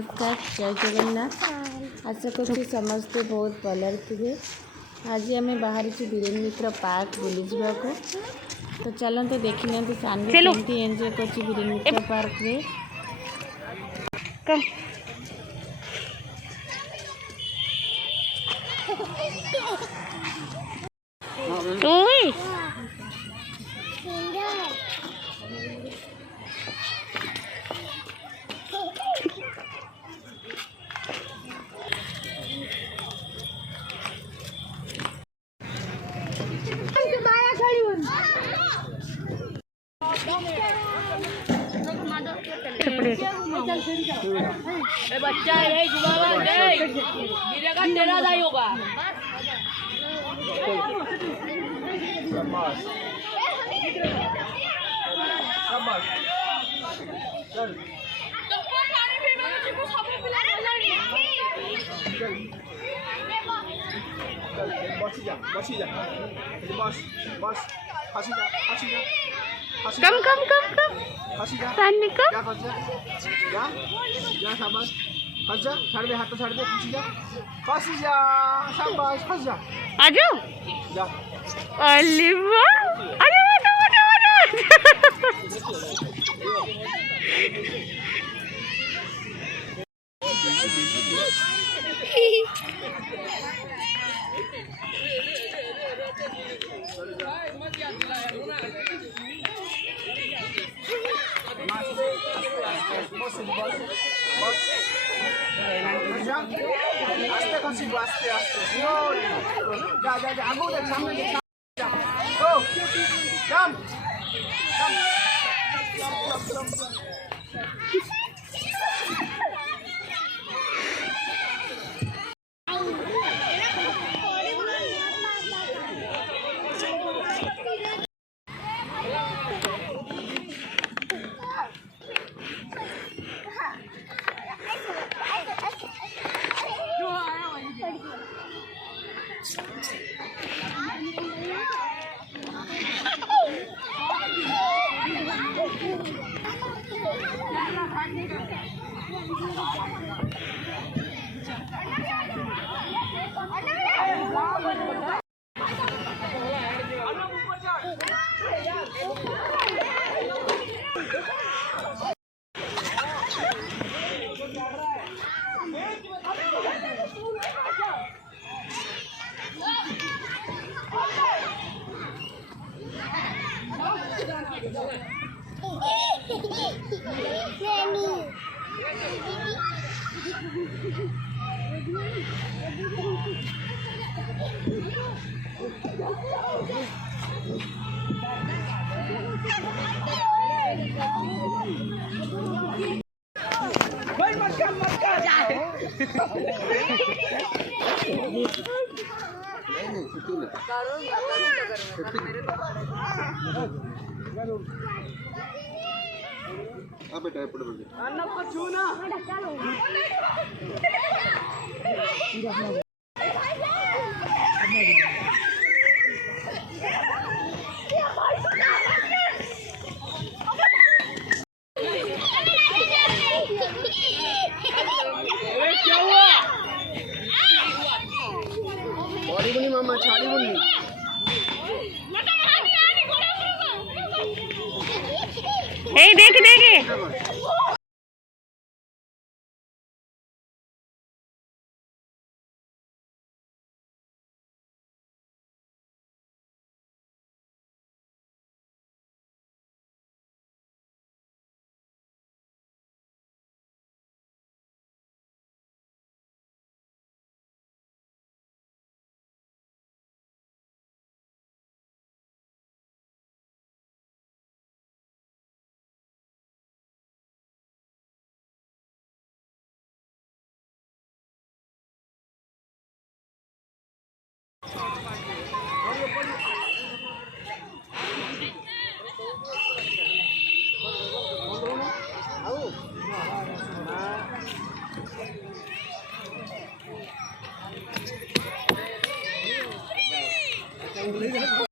नमस्कार जय जगन्नाथ। आशा करूँ समस्ते बहुत भल थे। आज आम बाहर वीरेन्द्र मित्र पार्क बुली जावाक। तो चलते देखी ना सानवी केमती एंजॉय कर वीरेन्द्र मित्र पार्क रे। बच्चा यही घुमावा गिरेगा तेरा दाई होगा। कम पानी को जा शाबाश फंस जा छाड़ दे हाथ तो छाड़ दे फंस जा शाबाश फंस जा आ जाओ जा अली वाह आ जाओ आस्ते खसिबो आस्ते आस्ते स्लोली जा जा जा आगो देख सामने देख गो जंप बेटा छाड़ी बुनी मामा छाड़ी बुनी देख